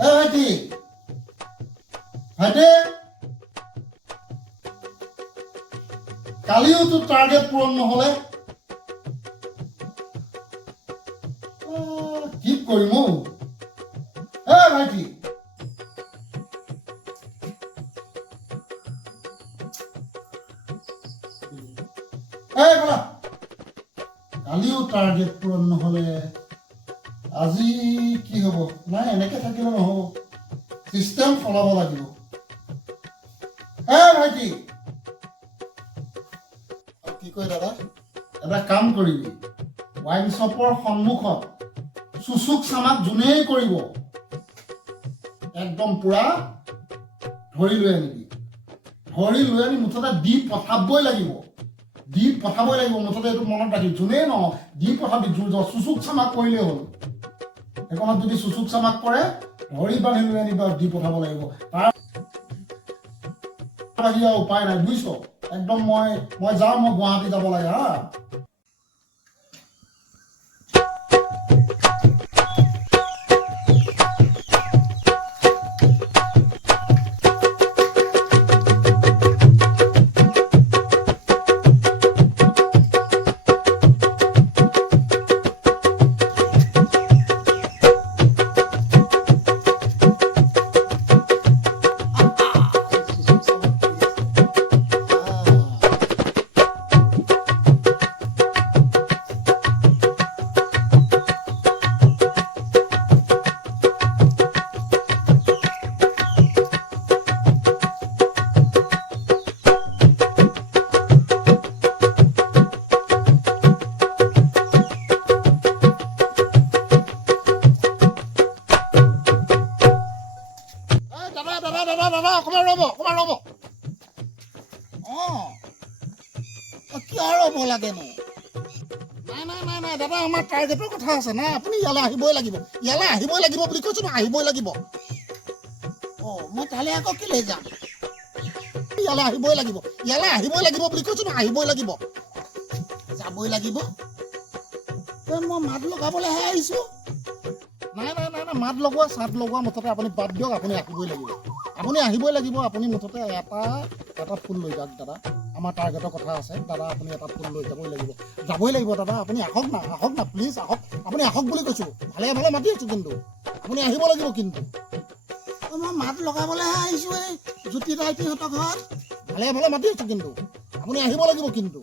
ভাইটি ভাইটি কালিও তোৰ টাৰ্গেট পূৰণ নহলে কি কৰিম ভাইটি কালিও টাৰ্গেট পূৰণ নহলে আজি কি হব নাই এনেকে থাকিলে নহব চিষ্টেম সলাব লাগিব ভাইটি কি কয় দাদা এটা কাম কৰিবি ৱাইন শ্বপৰ সন্মুখত চুচুক চামাক যোনেই কৰিব একদম পুৰা ধৰি লৈ আনি মুঠতে দি পঠাবই লাগিব মুঠতে এইটো মনত ৰাখি যোনেই নহওক দি পঠাবি চুচুক চামাক কৰিলেই হ'ল সেইখনত যদি চুচুক চামাক কৰে ধৰি বান্ধি লৈ আনিবা দি পঠাব লাগিব তাৰ বাহিৰে উপায় নাই বুজিছ একদম মই যাওঁ মই গুৱাহাটী যাব লাগে হা দাদা অকমান ৰ'ব কিয় ৰ'ব লাগেনো নাই দাদা আমাৰ টাৰ্গেটৰ কথা আছে না আপুনি ইয়ালৈ আহিবই লাগিব বুলি কৈছো না আহিবই লাগিব মই তালৈ আকৌ কেলে যাম ইয়ালৈ আহিবই লাগিব বুলি কৈছো না আহিবই লাগিব যাবই লাগিব মই মাত লগাবলৈহে আহিছো নাই মাত লগোৱা চাট লগোৱা মুঠতে আপুনি বাদ দিয়ক আপুনি আহিবই লাগিব আপুনি মুঠতে এটা ফুল লৈ যাওক দাদা আমাৰ টাৰ্গেটৰ কথা আছে দাদা আপুনি এটা ফুল লৈ যাবই লাগিব দাদা আপুনি আহক না প্লিজ আহক আপুনি আহক বুলি কৈছোঁ ভালে মাতি আছোঁ কিন্তু আপুনি আহিব লাগিব কিন্তু মই মাত লগাবলৈহে আহিছোঁ এই জ্যোতি ৰাইতিহঁতৰ ঘৰত ভালে মাতি আছোঁ কিন্তু আপুনি আহিব লাগিব কিন্তু